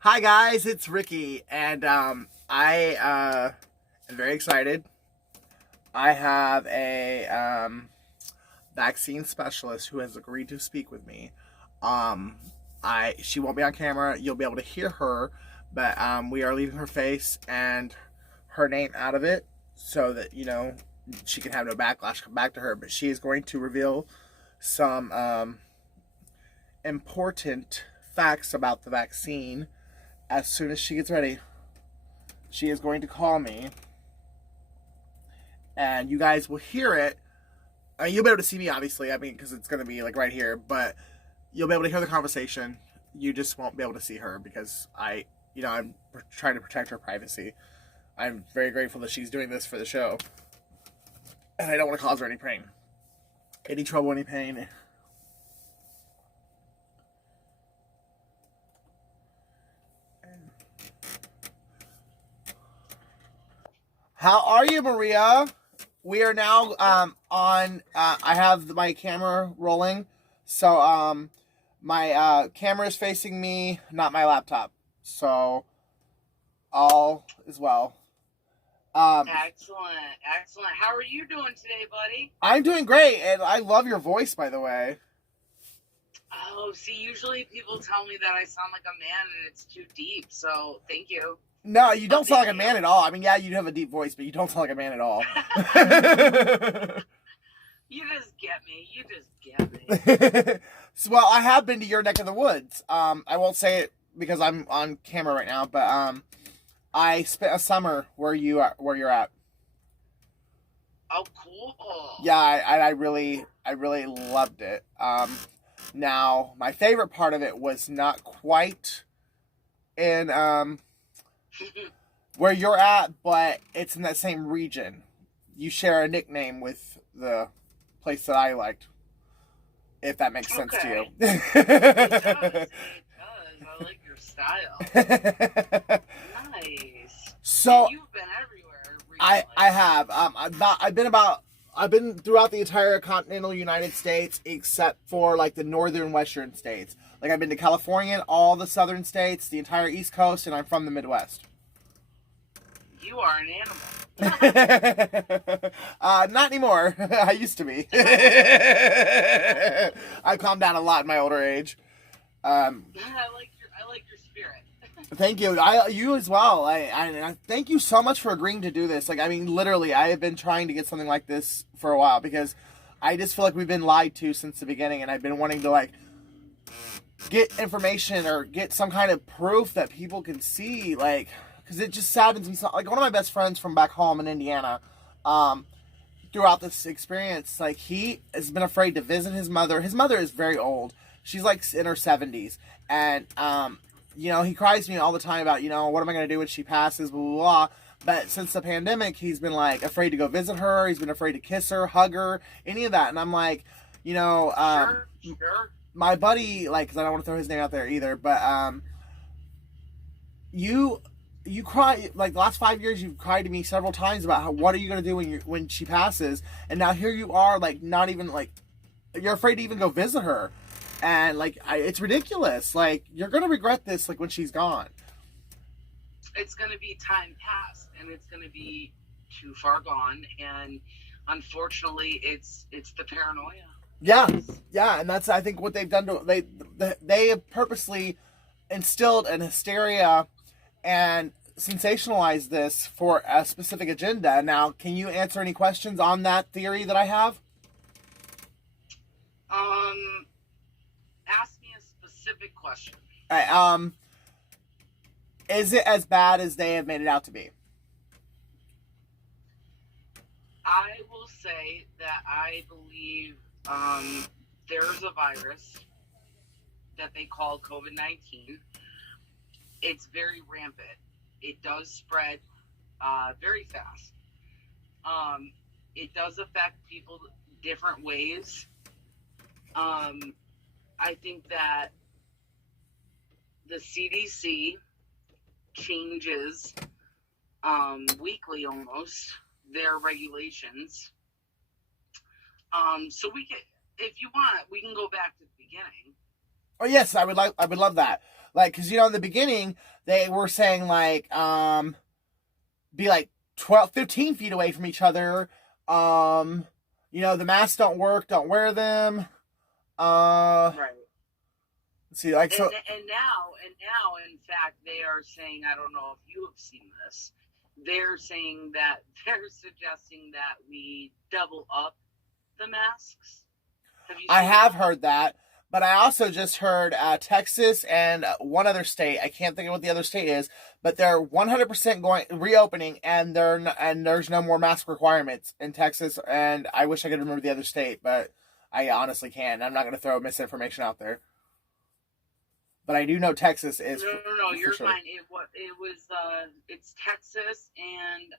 Hi guys, it's Ricky, and I am very excited. I have a vaccine specialist who has agreed to speak with me. Um, I she won't be on camera. You'll be able to hear her, but we are leaving her face and her name out of it so that she can have no backlash come back to her. But she is going to reveal some important facts about the vaccine as soon as she gets ready. She is going to call me, and you guys will hear it. You'll be able to see me, obviously. I mean, because it's going to be like right here, but you'll be able to hear the conversation. You just won't be able to see her because I'm trying to protect her privacy. I'm very grateful that she's doing this for the show, and I don't want to cause her any pain, any trouble, any pain. How are you, Maria? We are now on. I have my camera rolling, so my camera is facing me, not my laptop. So all is well. Excellent, excellent. How are you doing today, buddy? I'm doing great, and I love your voice, by the way. Oh, see, usually people tell me that I sound like a man and it's too deep, so thank you. No, you don't But sound thank like a you. man at all. I mean, yeah, you have a deep voice, but you don't sound like a man at all. You just get me. You just get me. So, well, I have been to your neck of the woods. I won't say it because I'm on camera right now, but I spent a summer where you're at. Oh, cool. Yeah, I really loved it. Now my favorite part of it was not quite in where you're at, but it's in that same region. You share a nickname with the place that I liked, if that makes sense to you. Okay. It does. It does. I like your style. Nice. So And you've been everywhere I recently. I have I've been throughout the entire continental United States except for like the northern western states. Like I've been to California, all the southern states, the entire East Coast, and I'm from the Midwest. You are an animal. Not anymore. I used to be. I've calmed down a lot in my older age. I like your spirit. Thank you. You as well. I thank you so much for agreeing to do this. Like, I mean, literally, I have been trying to get something like this for a while because I just feel like we've been lied to since the beginning, and I've been wanting to like get information or get some kind of proof that people can see, like, because it just saddens me. So, like, one of my best friends from back home in Indiana, um, throughout this experience, like, he has been afraid to visit his mother. His mother is very old. She's like in her 70s, and he cries to me all the time about, what am I going to do when she passes, blah, blah, blah. But since the pandemic, he's been like afraid to go visit her. He's been afraid to kiss her, hug her, any of that. And I'm like, Sure. my buddy, like, because I don't want to throw his name out there either, but you you cry like the last 5 years. You've cried to me several times about what are you going to do when she passes, and now here you are, like, not even like you're afraid to even go visit her, and like it's ridiculous. Like, you're going to regret this, like, when she's gone. It's going to be time past, and it's going to be too far gone, and unfortunately, it's the paranoia. Yeah, It is. yeah, and that's, I think, what they've done to they have purposely instilled an hysteria and sensationalized this for a specific agenda. Now, can you answer any questions on that theory that I have? Um, Ask me a specific question. All right, is it as bad as they have made it out to be? I will say that I believe there's a virus that they call COVID-19. It's very rampant. It does spread very fast. It does affect people different ways. Um, I think that the CDC changes weekly almost their regulations. So we can, if you want, we can go back to the beginning. Oh yes, I would love that. Like, because in the beginning they were saying like be like 12, 15 feet away from each other. The masks don't work, don't wear them. Right. Let's see, like, so And now, in fact, they are saying, I don't know if you have seen this. They're saying that they're suggesting that we double up the masks. Have you seen I have that? heard that, but I also just heard Texas and one other state. I can't think of what the other state is, but they're 100% going reopening, and and there's no more mask requirements in Texas. And I wish I could remember the other state, but I honestly can't. I'm not going to throw misinformation out there, but I do know Texas is No. for You're sure. fine. It's Texas, and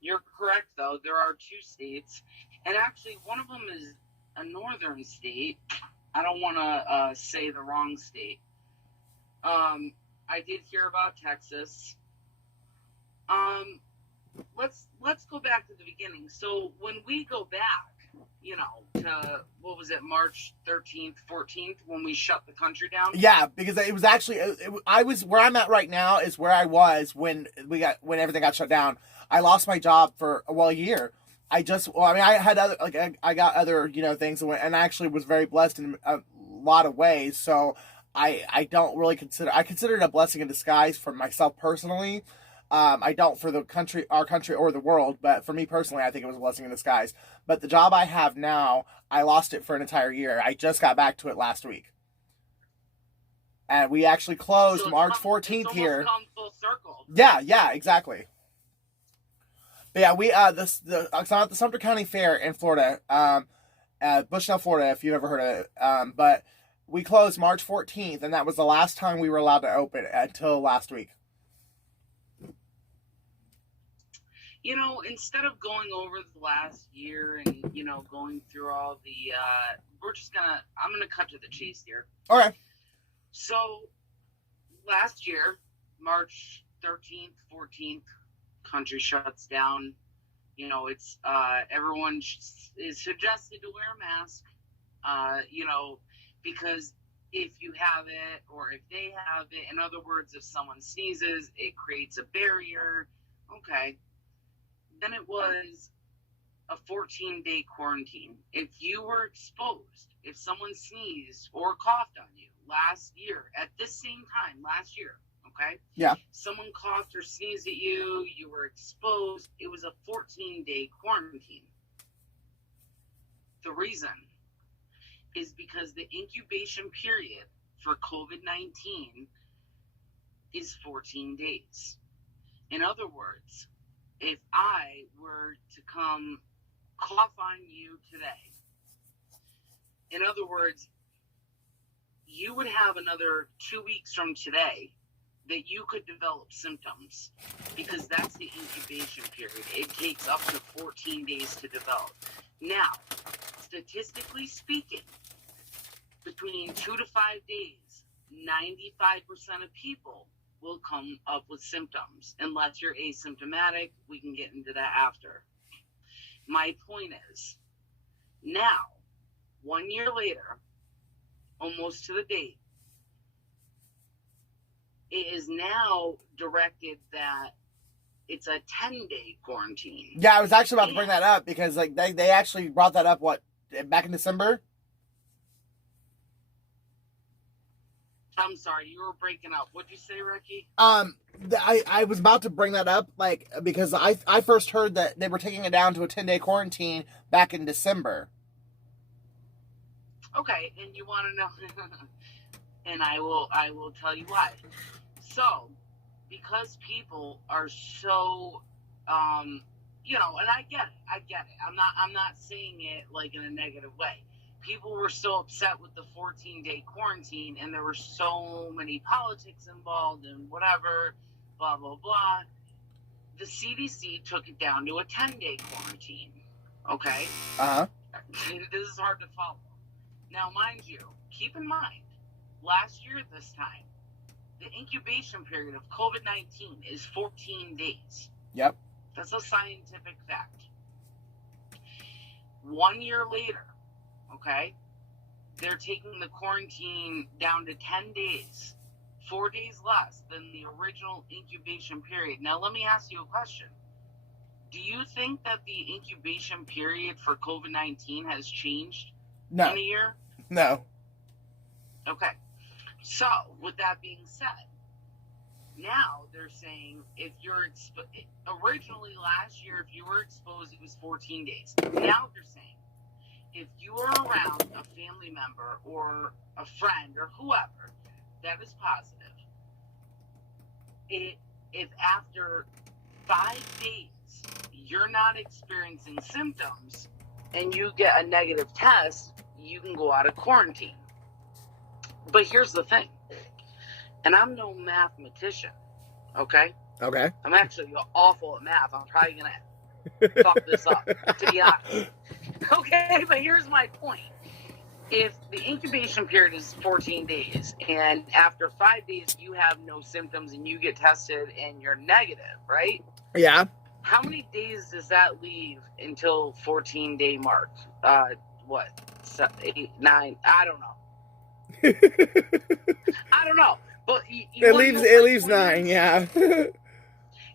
you're correct though. There are two states, and actually one of them is a northern state. I don't want to say the wrong state. I did hear about Texas. Let's go back to the beginning. So when we go back, to what was it, March 13th, 14th, when we shut the country down? Yeah, because it was actually I was where I'm at right now is where I was when everything got shut down. I lost my job for a year. I had other I got other things, and I actually was very blessed in a lot of ways. So I don't really consider it a blessing in disguise for myself personally. I don't for our country, or the world, but for me personally, I think it was a blessing in disguise. But the job I have now, I lost it for an entire year. I just got back to it last week, and we actually closed March 14th here. Come full circle. Yeah, exactly. But yeah, we so I'm at the Sumter County Fair in Florida, Bushnell, Florida, if you've ever heard of it. But we closed March 14th, and that was the last time we were allowed to open until last week. Instead of going over the last year and, going through all the, I'm going to cut to the chase here. Okay. So, last year, March 13th, 14th, country shuts down. It's, everyone is suggested to wear a mask, because if you have it, or if they have it, in other words, if someone sneezes, it creates a barrier. Okay. Then it was a 14-day quarantine. If you were exposed, if someone sneezed or coughed on you last year, at this same time last year, okay? Yeah. Someone coughed or sneezed at you, you were exposed, it was a 14-day quarantine. The reason is because the incubation period for COVID-19 is 14 days. In other words, if I were to come cough on you today, in other words, you would have another 2 weeks from today that you could develop symptoms, because that's the incubation period. It takes up to 14 days to develop. Now, statistically speaking, between 2 to 5 days, 95% of people will come up with symptoms. Unless you're asymptomatic, we can get into that after. My point is, now, 1 year later, almost to the date, it is now directed that it's a 10-day quarantine. Yeah, I was actually about to bring that up, because they actually brought that up, back in December? I'm sorry, you were breaking up. What'd you say, Ricky? I was about to bring that up, because I first heard that they were taking it down to a 10-day quarantine back in December. Okay, and you want to know, and I will tell you why. So, because people are so, and I get it. I'm not saying it like in a negative way. People were so upset with the 14-day quarantine, and there were so many politics involved and whatever, blah, blah, blah. The CDC took it down to a 10-day quarantine, okay? Uh-huh. This is hard to follow. Now, mind you, keep in mind, last year at this time, the incubation period of COVID-19 is 14 days. Yep. That's a scientific fact. 1 year later, okay, they're taking the quarantine down to 10 days, 4 days less than the original incubation period. Now, let me ask you a question. Do you think that the incubation period for COVID-19 has changed in a year? No. Okay. So, with that being said, now they're saying if you're originally last year, if you were exposed, it was 14 days. Now they're saying if you are around a family member or a friend or whoever that is positive, if after 5 days you're not experiencing symptoms and you get a negative test, you can go out of quarantine. But here's the thing, and I'm no mathematician, okay? Okay. I'm actually awful at math. I'm probably going to fuck this up, to be honest. Okay, but here's my point. If the incubation period is 14 days, and after 5 days you have no symptoms and you get tested and you're negative, right? Yeah. How many days does that leave until 14-day mark? What? 8, 9? I don't know. I don't know. But it leaves 9, yeah.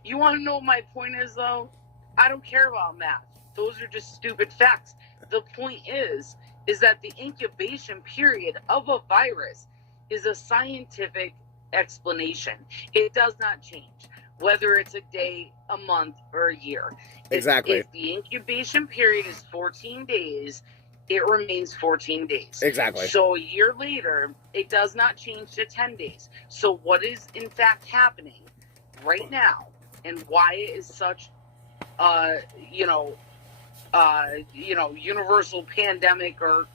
You want to know what my point is, though? I don't care about math. Those are just stupid facts. The point is that the incubation period of a virus is a scientific explanation. It does not change, whether it's a day, a month, or a year. Exactly. If the incubation period is 14 days, it remains 14 days. Exactly. So a year later, it does not change to 10 days. So what is in fact happening right now, and why it is such universal pandemic or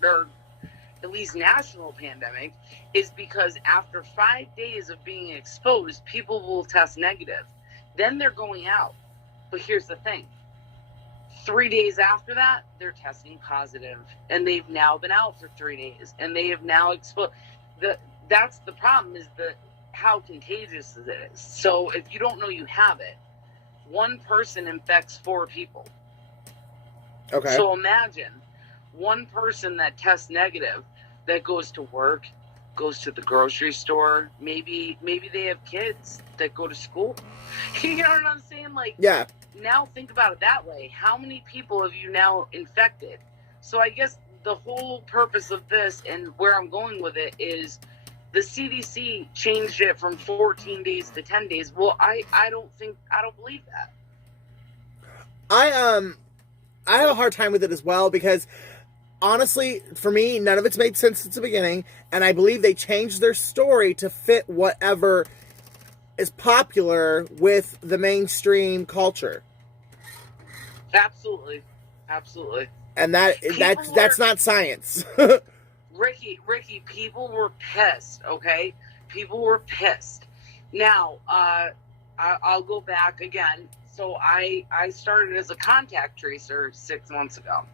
at least national pandemic, is because after 5 days of being exposed, people will test negative. Then they're going out. But here's the thing. 3 days after that, they're testing positive, and they've now been out for 3 days, and they have now exposed. That's the problem, is how contagious it is. So if you don't know you have it, one person infects 4 people. Okay. So imagine one person that tests negative, that goes to work, goes to the grocery store. Maybe they have kids that go to school. You know what I'm saying? Like, yeah. Now think about it that way. How many people have you now infected? So I guess the whole purpose of this, and where I'm going with it, is the CDC changed it from 14 days to 10 days. Well, I don't believe that. I have a hard time with it as well, because honestly, for me, none of it's made sense since the beginning, and I believe they changed their story to fit whatever is popular with the mainstream culture. Absolutely. And that's not science. Ricky, people were pissed, okay? People were pissed. Now, I'll go back again. So I started as a contact tracer 6 months ago.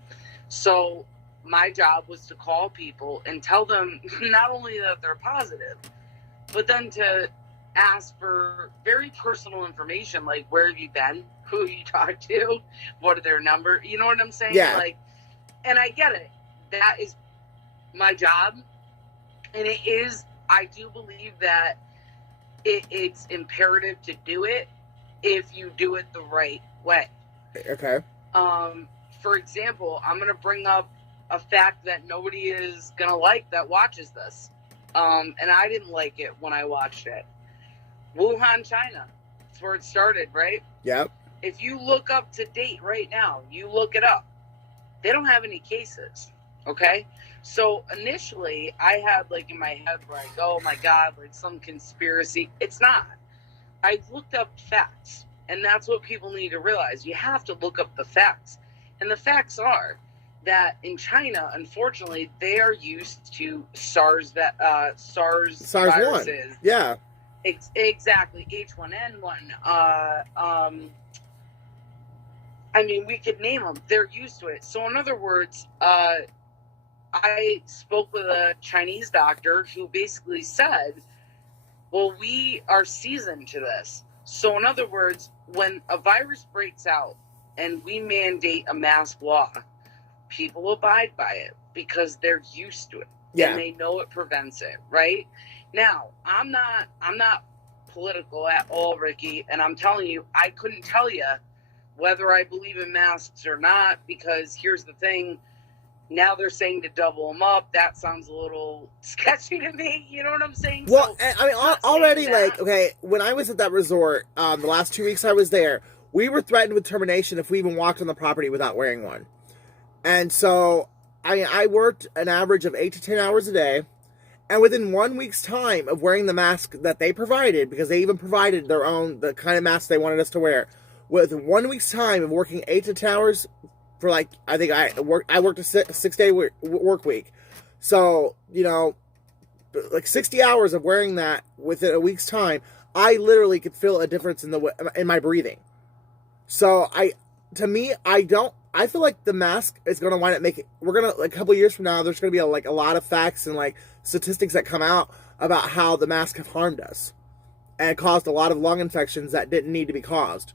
So my job was to call people and tell them not only that they're positive, but then to ask for very personal information, like where have you been, who you talked to, what are their number, you know what I'm saying? Yeah. Like, and I get it. That is my job. And it is, I do believe that it's imperative to do it if you do it the right way. Okay. For example, I'm going to bring up a fact that nobody is going to like that watches this. And I didn't like it when I watched it. Wuhan, China. That's where it started, right? Yep. If you look up to date right now, you look it up, they don't have any cases, okay? So initially, I had like in my head, like, oh my God, like some conspiracy. It's not. I looked up facts, and that's what people need to realize. You have to look up the facts. And the facts are that in China, unfortunately, they are used to SARS viruses. Yeah. Exactly. H1N1. I mean, we could name them. They're used to it. So in other words, I spoke with a Chinese doctor who basically said, well, we are seasoned to this. So in other words, when a virus breaks out and we mandate a mask law, people abide by it because they're used to it. Yeah. And they know it prevents it, right? Now, I'm not political at all, Ricky, and I'm telling you, I couldn't tell you whether I believe in masks or not, because here's the thing. Now they're saying to double them up. That sounds a little sketchy to me. You know what I'm saying? Well, So, I mean, already, like, okay, when I was at that resort, the last 2 weeks I was there, we were threatened with termination if we even walked on the property without wearing one. And so, I worked an average of 8 to 10 hours a day, and within 1 week's time of wearing the mask that they provided, because they even provided their own, the kind of mask they wanted us to wear, with 1 week's time of working 8 to 10 hours for, like, I think I worked a 6-day work week. So, you know, like 60 hours of wearing that within a week's time, I literally could feel a difference in my breathing. So I feel like the mask is going to wind up like, a couple of years from now, there's going to be a lot of facts and like statistics that come out about how the mask have harmed us and caused a lot of lung infections that didn't need to be caused.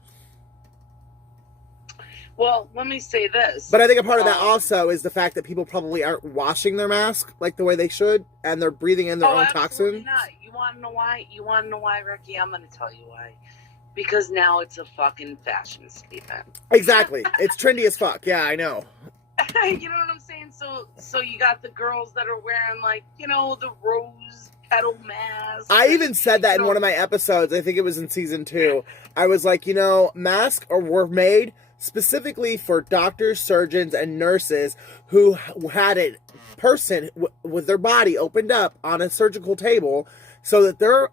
Well, let me say this. But I think a part of that also is the fact that people probably aren't washing their mask like the way they should, and they're breathing in their own toxins. Not. You want to know why? Ricky? I'm going to tell you why. Because now it's a fucking fashion statement. Exactly. It's trendy as fuck. Yeah, I know. You know what I'm saying? So you got the girls that are wearing, like, you know, the rose petal mask. I even said that in one of my episodes. I think it was in season 2. I was like, you know, masks were made specifically for doctors, surgeons, and nurses who had a person with their body opened up on a surgical table so that their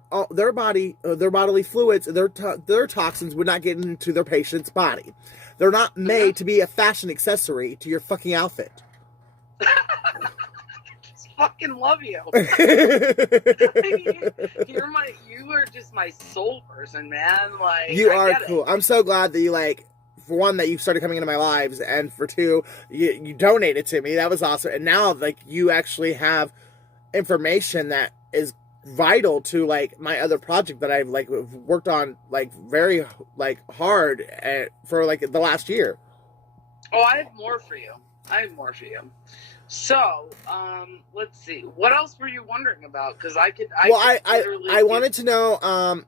bodily fluids, their toxins would not get into their patient's body. They're not made to be a fashion accessory to your fucking outfit. Just fucking love you. You are just my soul person, man. Like, you are cool. I'm so glad that you, like, for one, that you started coming into my lives, and for two, you donated to me. That was awesome. And now, like, you actually have information that is vital to, like, my other project that I've, like, worked on, like, very, like, hard for, like, the last year. Oh, I have more for you. So, let's see. What else were you wondering about? Because I wanted to know,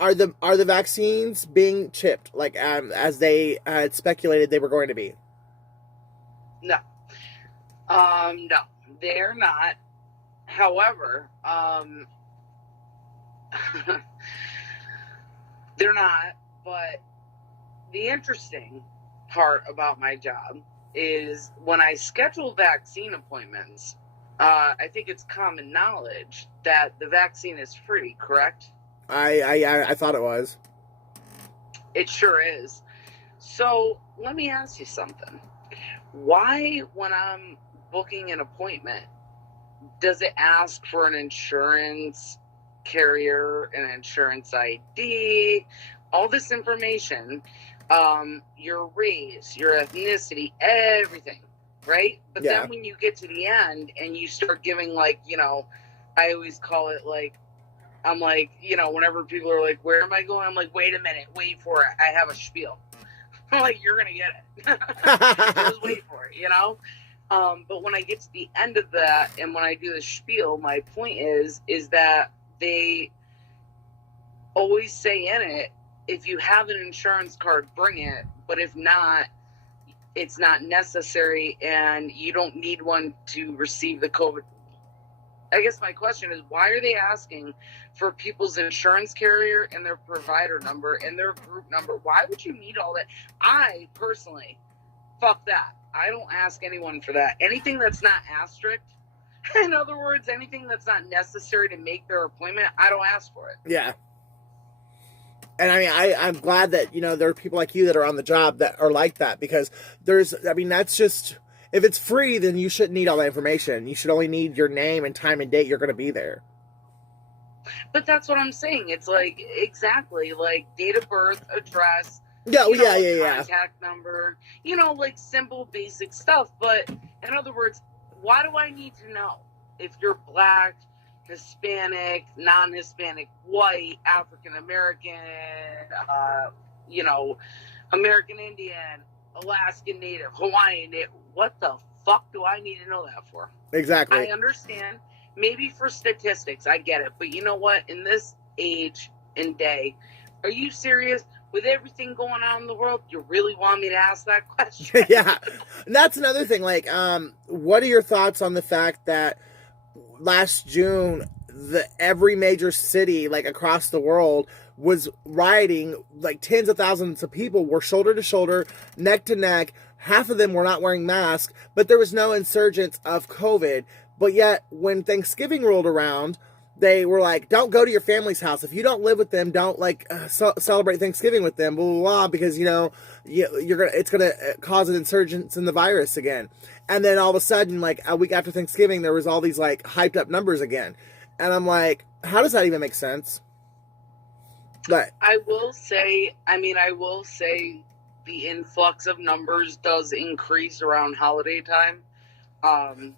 are the vaccines being chipped, like, as they had speculated they were going to be? No. No, they're not. However, they're not, but the interesting part about my job is when I schedule vaccine appointments, I think it's common knowledge that the vaccine is free, correct? I thought it was. It sure is. So let me ask you something. Why, when I'm booking an appointment, does it ask for an insurance carrier, an insurance ID, all this information, your race, your ethnicity, everything, right? But then when you get to the end and you start giving, like, you know, I always call it, like, I'm like, you know, whenever people are like, where am I going? I'm like, wait a minute, wait for it. I have a spiel. I'm like, you're going to get it. Just wait for it, you know? But when I get to the end of that and when I do the spiel, my point is that they always say in it, if you have an insurance card, bring it. But if not, it's not necessary and you don't need one to receive the COVID. I guess my question is, why are they asking for people's insurance carrier and their provider number and their group number? Why would you need all that? I personally, fuck that. I don't ask anyone for that. Anything that's not asterisk, in other words, anything that's not necessary to make their appointment, I don't ask for it. Yeah. And I mean, I'm glad that, you know, there are people like you that are on the job that are like that, because that's just, if it's free, then you shouldn't need all that information. You should only need your name and time and date you're going to be there. But that's what I'm saying. It's like, exactly, like date of birth, address, contact number, you know, like simple, basic stuff. But in other words, why do I need to know if you're black, Hispanic, non-Hispanic, white, African-American, you know, American Indian, Alaskan Native, Hawaiian Native? What the fuck do I need to know that for? Exactly. I understand. Maybe for statistics, I get it. But you know what? In this age and day, are you serious? With everything going on in the world, you really want me to ask that question? Yeah. And that's another thing. Like, what are your thoughts on the fact that last June, every major city, like across the world, was rioting, like tens of thousands of people were shoulder to shoulder, neck to neck. Half of them were not wearing masks, but there was no insurgence of COVID. But yet, when Thanksgiving rolled around, they were like, don't go to your family's house. If you don't live with them, don't like celebrate Thanksgiving with them, blah, blah, blah, because, you know, it's going to cause an insurgence in the virus again. And then all of a sudden, like a week after Thanksgiving, there was all these like hyped up numbers again. And I'm like, how does that even make sense? But I will say the influx of numbers does increase around holiday time.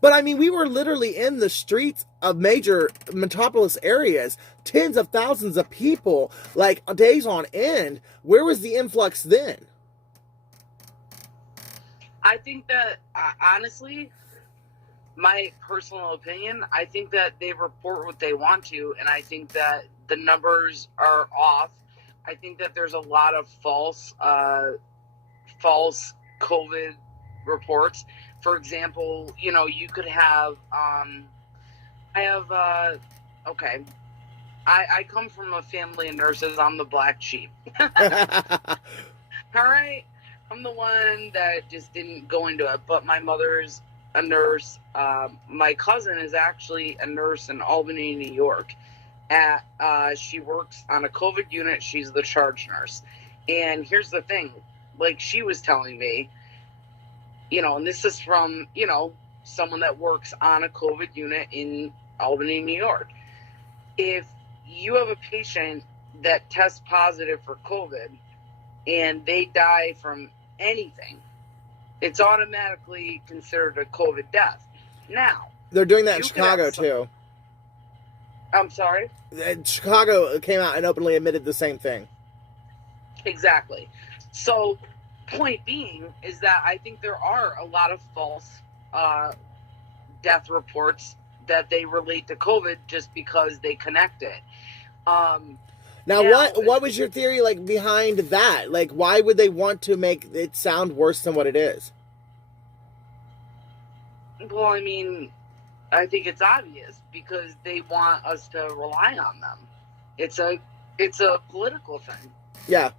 But I mean, we were literally in the streets of major metropolis areas, tens of thousands of people, like days on end. Where was the influx then? I think that, honestly, my personal opinion, I think that they report what they want to, and I think that the numbers are off. I think that there's a lot of false COVID reports. For example, you know, you could have, I come from a family of nurses. I'm the black sheep. All right. I'm the one that just didn't go into it, but my mother's a nurse. My cousin is actually a nurse in Albany, New York. She works on a COVID unit. She's the charge nurse. And here's the thing, like she was telling me, you know, and this is from, you know, someone that works on a COVID unit in Albany, New York. If you have a patient that tests positive for COVID and they die from anything, it's automatically considered a COVID death. Now, they're doing that in Chicago too. I'm sorry? Chicago came out and openly admitted the same thing. Exactly. So, point being is that I think there are a lot of false death reports that they relate to COVID just because they connect it. Now, what was your theory like behind that? Like, why would they want to make it sound worse than what it is? Well, I mean, I think it's obvious because they want us to rely on them. It's a political thing. Yeah,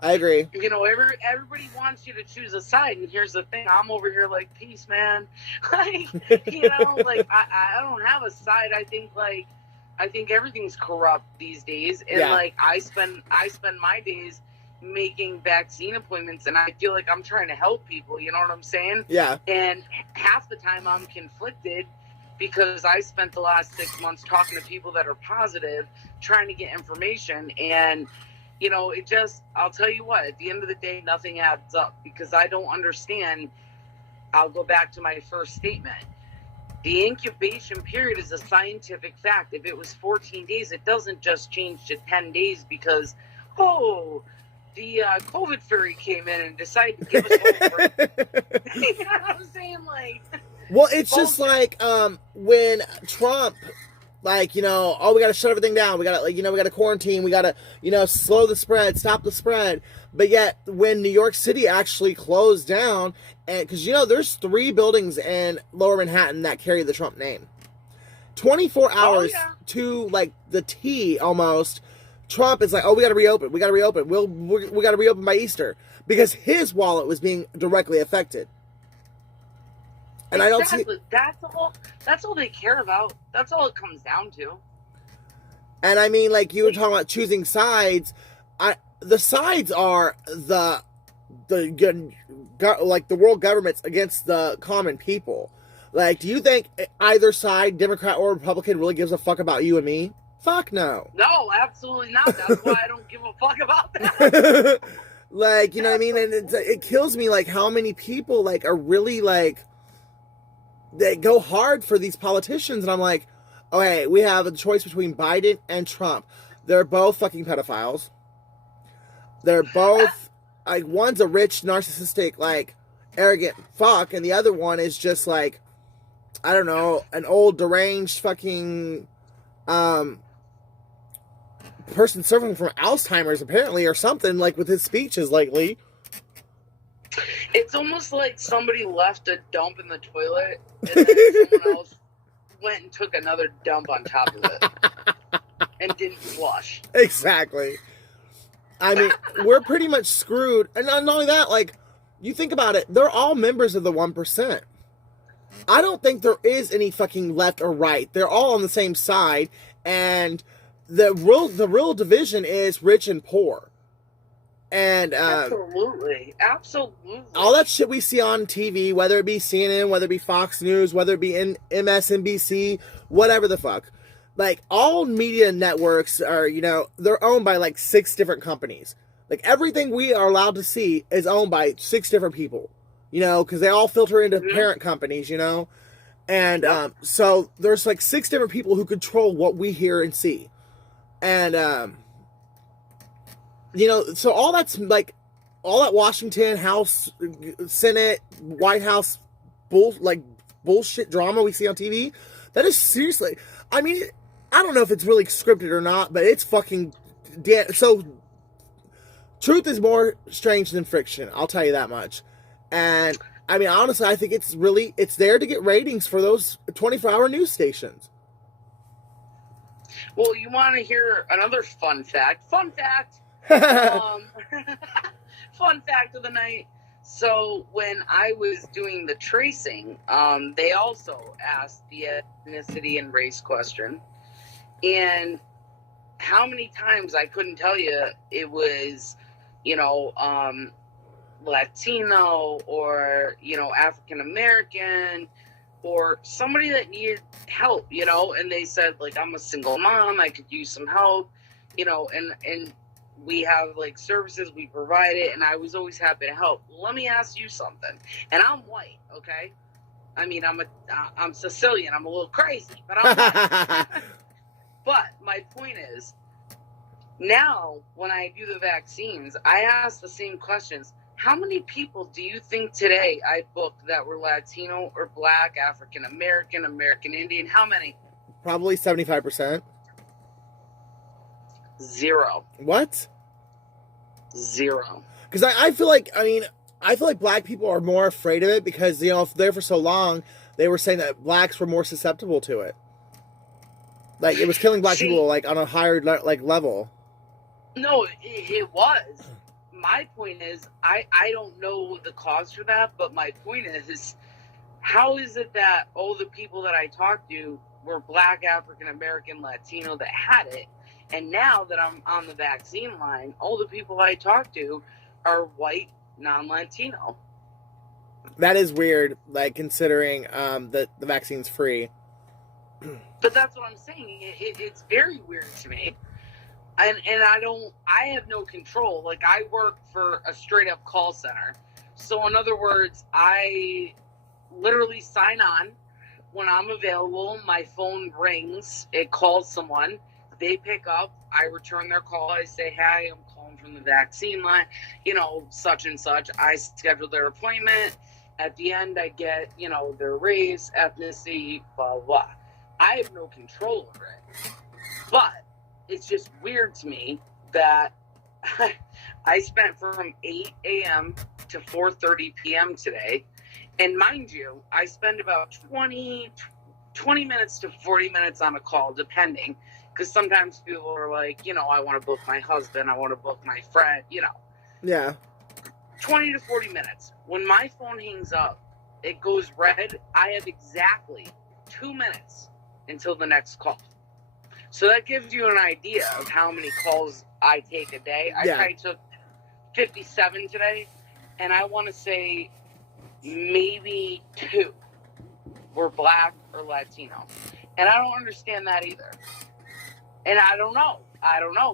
I agree. You know, everybody wants you to choose a side, and here's the thing: I'm over here like, peace, man. Like, you know, like I don't have a side. I think everything's corrupt these days, and like I spend my days making vaccine appointments, and I feel like I'm trying to help people. You know what I'm saying? Yeah. And half the time I'm conflicted because I spent the last 6 months talking to people that are positive, trying to get information, and you know, I'll tell you what, at the end of the day, nothing adds up because I don't understand. I'll go back to my first statement. The incubation period is a scientific fact. If it was 14 days, it doesn't just change to 10 days because, the COVID fairy came in and decided to give us over. You know what I'm saying? Like, well, it's just like when Trump, like, you know, we got to shut everything down. We got to, like, you know, we got to quarantine. We got to, you know, slow the spread, stop the spread. But yet, when New York City actually closed down, and because, you know, there's 3 buildings in Lower Manhattan that carry the Trump name. 24 hours to, like, the T almost, Trump is like, we got to reopen. We got to reopen. We got to reopen by Easter. Because his wallet was being directly affected. And exactly. I don't see... That's all they care about. That's all it comes down to. And I mean, like, you were talking about choosing sides. The sides are the world governments against the common people. Like, do you think either side, Democrat or Republican, really gives a fuck about you and me? Fuck no. No, absolutely not. That's why I don't give a fuck about that. Like, you know what I mean? And it kills me, like, how many people, like, are really, like, they go hard for these politicians. And I'm like, okay, we have a choice between Biden and Trump. They're both fucking pedophiles. They're both, like, one's a rich, narcissistic, like, arrogant fuck, and the other one is just like, I don't know, an old deranged fucking person suffering from Alzheimer's apparently, or something, like with his speeches lately. It's almost like somebody left a dump in the toilet and then someone else went and took another dump on top of it and didn't flush. Exactly. I mean, we're pretty much screwed. And not only that, like, you think about it, they're all members of the 1%. I don't think there is any fucking left or right. They're all on the same side, and the real division is rich and poor. And absolutely. All that shit we see on TV, whether it be CNN, whether it be Fox News, whether it be in MSNBC, whatever the fuck. Like, all media networks are, you know, they're owned by like 6 different companies. Like, everything we are allowed to see is owned by 6 different people, you know, because they all filter into parent companies, you know. And so there's like 6 different people who control what we hear and see. And, you know, so all that's like, all that Washington House, Senate, White House bullshit drama we see on TV, that is seriously, I mean, I don't know if it's really scripted or not, but it's fucking so truth is more strange than fiction, I'll tell you that much. And I mean, honestly, I think it's there to get ratings for those 24-hour news stations. Well, you want to hear another fun fact? Fun fact of the night. So when I was doing the tracing, they also asked the ethnicity and race question. And how many times, I couldn't tell you, it was, you know, Latino or, you know, African American or somebody that needed help, you know, and they said, like, I'm a single mom, I could use some help, you know, and we have like services, we provide it, and I was always happy to help. Let me ask you something. And I'm white, okay? I mean, I'm Sicilian, I'm a little crazy, but I'm white. But my point is, now when I do the vaccines, I ask the same questions. How many people do you think today I booked that were Latino or Black, African American, American Indian? How many? Probably 75%. 0. What? 0. Because I feel like, Black people are more afraid of it because, you know, there for so long, they were saying that Blacks were more susceptible to it. Like, it was killing Black people, like, on a higher, like, level. No, it was. My point is, I don't know the cause for that, but my point is, how is it that all the people that I talked to were Black, African American, Latino that had it, and now that I'm on the vaccine line, all the people I talk to are white, non-Latino. That is weird, like, considering that the vaccine's free. But that's what I'm saying. It's very weird to me. And I have no control. Like, I work for a straight up call center. So in other words, I literally sign on when I'm available. My phone rings. It calls someone. They pick up. I return their call. I say, hey, I'm calling from the vaccine line, you know, such and such. I schedule their appointment. At the end, I get, you know, their race, ethnicity, blah, blah. I have no control over it. But it's just weird to me that I spent from 8 a.m. to 4:30 p.m. today. And mind you, I spend about 20 minutes to 40 minutes on a call, depending. Because sometimes people are like, you know, I want to book my husband, I want to book my friend, you know. Yeah. 20 to 40 minutes. When my phone hangs up, it goes red. I have exactly 2 minutes until the next call. So that gives you an idea of how many calls I take a day. I probably took 57 today, and I want to say maybe 2 were Black or Latino. And I don't understand that either. And I don't know.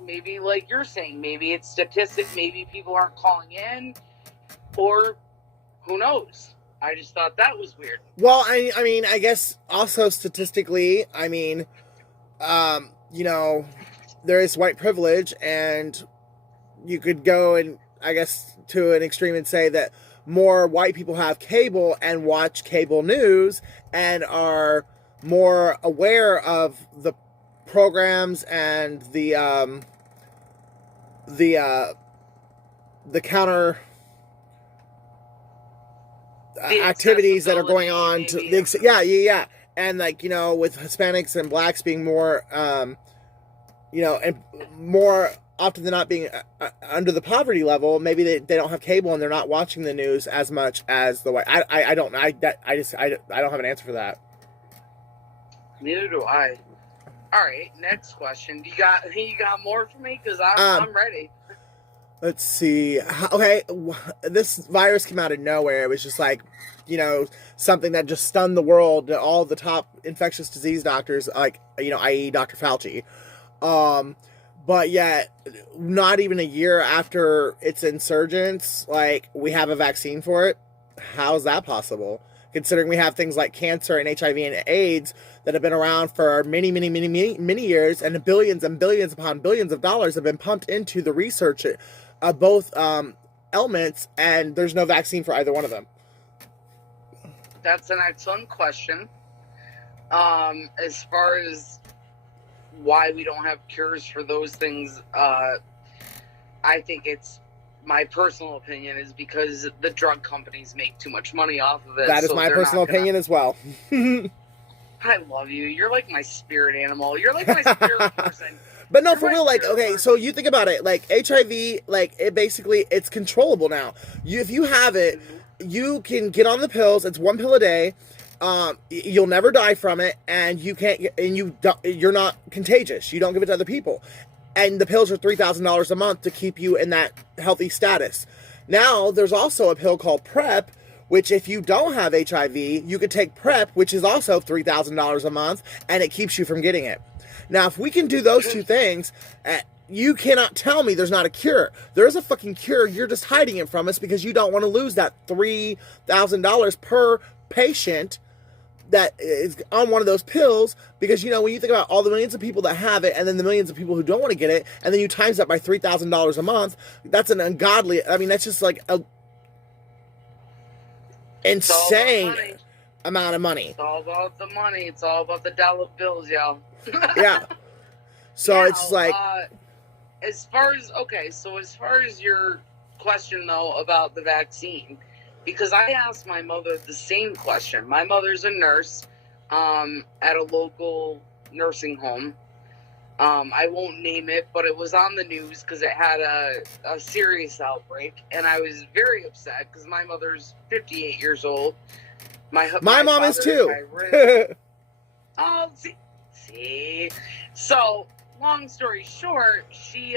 Maybe, like you're saying, maybe it's statistic. Maybe people aren't calling in, or who knows? I just thought that was weird. Well, I mean, I guess also statistically, I mean, you know, there is white privilege, and you could go and, I guess, to an extreme and say that more white people have cable and watch cable news and are more aware of the programs and the counter activities that are going on to yeah, and like, you know, with Hispanics and blacks being more you know, and more often than not being under the poverty level, maybe they don't have cable and they're not watching the news as much as the white. I don't know. I don't have an answer for that. Neither do I. All right, next question. You got more for me? Because I'm ready. Let's see. Okay, this virus came out of nowhere. It was just like, you know, something that just stunned the world. All the top infectious disease doctors, like, you know, i.e. Dr. Fauci. But yet, not even a year after its insurgence, like, we have a vaccine for it. How's that possible? Considering we have things like cancer and HIV and AIDS that have been around for many, many, many, many, many years, and billions upon billions of dollars have been pumped into the research of both elements, and there's no vaccine for either one of them. That's an excellent question. As far as why we don't have cures for those things, I think it's, my personal opinion is because the drug companies make too much money off of it. That is my personal opinion as well. I love you. You're like my spirit animal. You're like my spirit person. But no, for real, like, okay, so you think about it, like, HIV, like, it's controllable now. If you have it, you can get on the pills. It's 1 pill a day. You'll never die from it, and you're not contagious. You don't give it to other people. And the pills are $3,000 a month to keep you in that healthy status. Now, there's also a pill called PrEP, which if you don't have HIV, you could take PrEP, which is also $3,000 a month, and it keeps you from getting it. Now, if we can do those two things, you cannot tell me there's not a cure. There's a fucking cure. You're just hiding it from us because you don't want to lose that $3,000 per patient that is on one of those pills, because, you know, when you think about all the millions of people that have it and then the millions of people who don't want to get it, and then you times that by $3,000 a month, that's an ungodly, I mean, that's just like a insane amount of money. It's all about the money. It's all about the dollar bills, y'all. Yeah. So now, it's like, as far as your question though about the vaccine, because I asked my mother the same question. My mother's a nurse at a local nursing home. I won't name it, but it was on the news because it had a serious outbreak, and I was very upset because my mother's 58 years old. My mom is too. Oh, see. So, long story short, she,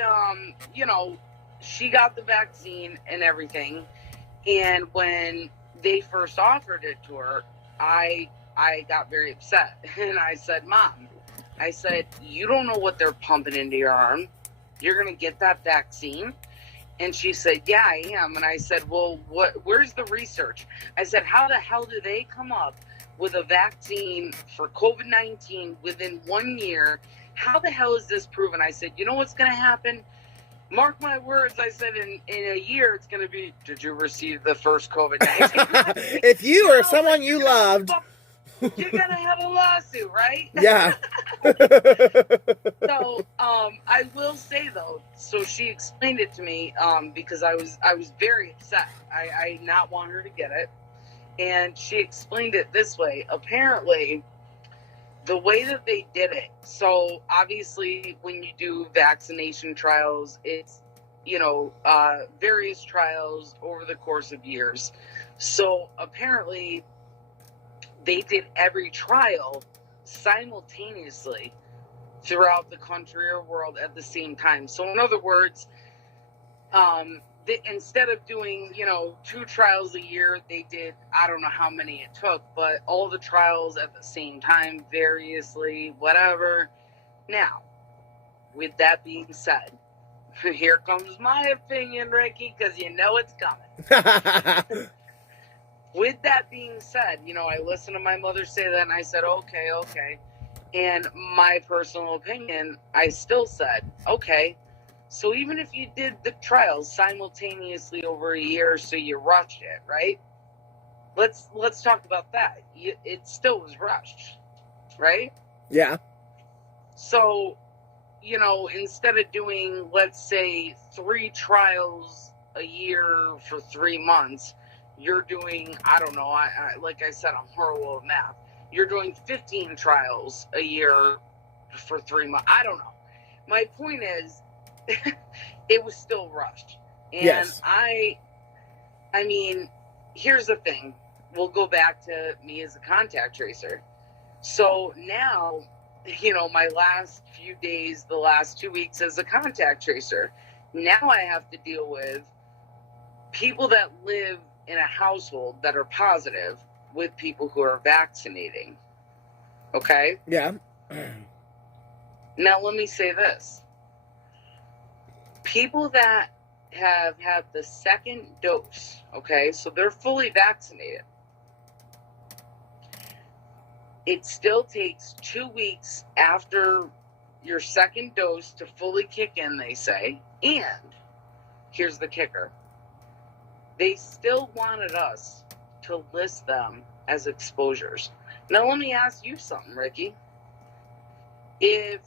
she got the vaccine and everything. And when they first offered it to her, I got very upset. And I said, Mom, you don't know what they're pumping into your arm. You're going to get that vaccine? And she said, yeah, I am. And I said, well, where's the research? I said, how the hell do they come up with a vaccine for COVID-19 within 1 year? How the hell is this proven? I said, you know what's going to happen? Mark my words, I said, in a year, it's going to be, did you receive the first COVID-19? If you or someone you loved. You're going to have a lawsuit, right? Yeah. So, I will say, though, so she explained it to me, because I was very upset. I did not want her to get it. And she explained it this way. Apparently, the way that they did it, so obviously when you do vaccination trials, it's, various trials over the course of years. So apparently they did every trial simultaneously throughout the country or world at the same time. So in other words, instead of doing, 2 trials a year, they did, I don't know how many it took, but all the trials at the same time, variously, whatever. Now, with that being said, here comes my opinion, Ricky, because you know it's coming. With that being said, I listened to my mother say that, and I said, okay. And my personal opinion, I still said, okay, So even if you did the trials simultaneously over a year, so you rushed it, right? Let's talk about that. It still was rushed, right? Yeah. So, instead of doing, let's say, 3 trials a year for 3 months, you're doing, I don't know, like I said, I'm horrible at math. You're doing 15 trials a year for 3 months. I don't know. My point is, it was still rushed. And yes. I mean, here's the thing. We'll go back to me as a contact tracer. So now, my last few days, the last 2 weeks as a contact tracer, now I have to deal with people that live in a household that are positive with people who are vaccinating. Okay? Yeah. Now, let me say this. People that have had the second dose, okay, so they're fully vaccinated. It still takes 2 weeks after your second dose to fully kick in, they say. And here's the kicker. They still wanted us to list them as exposures. Now, let me ask you something, Ricky. If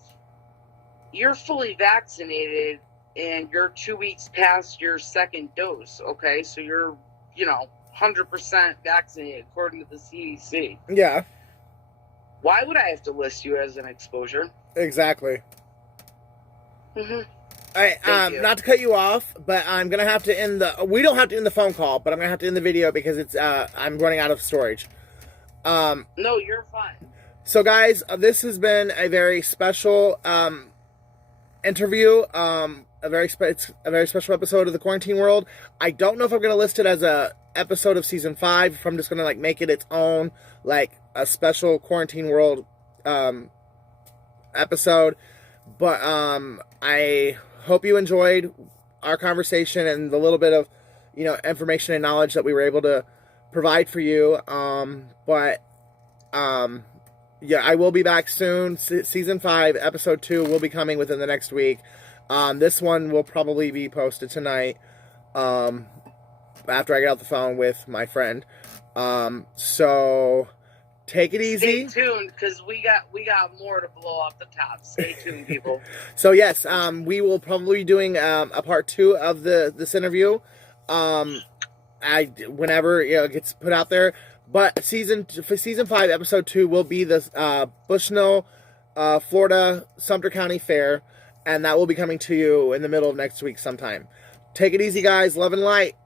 you're fully vaccinated and you're 2 weeks past your second dose, okay, so you're, 100% vaccinated according to the CDC. Yeah. Why would I have to list you as an exposure? Exactly. Mm-hmm. All right, not to cut you off, but I'm gonna have to end the. We don't have to end the phone call, but I'm gonna have to end the video because it's. I'm running out of storage. No, you're fine. So, guys, this has been a very special interview. It's a very special episode of the Qaurantine World. I don't know if I'm gonna list it as a episode of season 5. If I'm just gonna make it its own, a special Qaurantine World episode. But I hope you enjoyed our conversation and the little bit of information and knowledge that we were able to provide for you. Yeah, I will be back soon. Season 5, episode 2 will be coming within the next week. This one will probably be posted tonight after I get off the phone with my friend. So take it easy. Stay tuned, because we got more to blow off the top. Stay tuned, people. So yes, we will probably be doing a part 2 of this interview. Whenever it gets put out there. But season 5, episode 2 will be the Bushnell, Florida, Sumter County Fair, and that will be coming to you in the middle of next week sometime. Take it easy, guys. Love and light.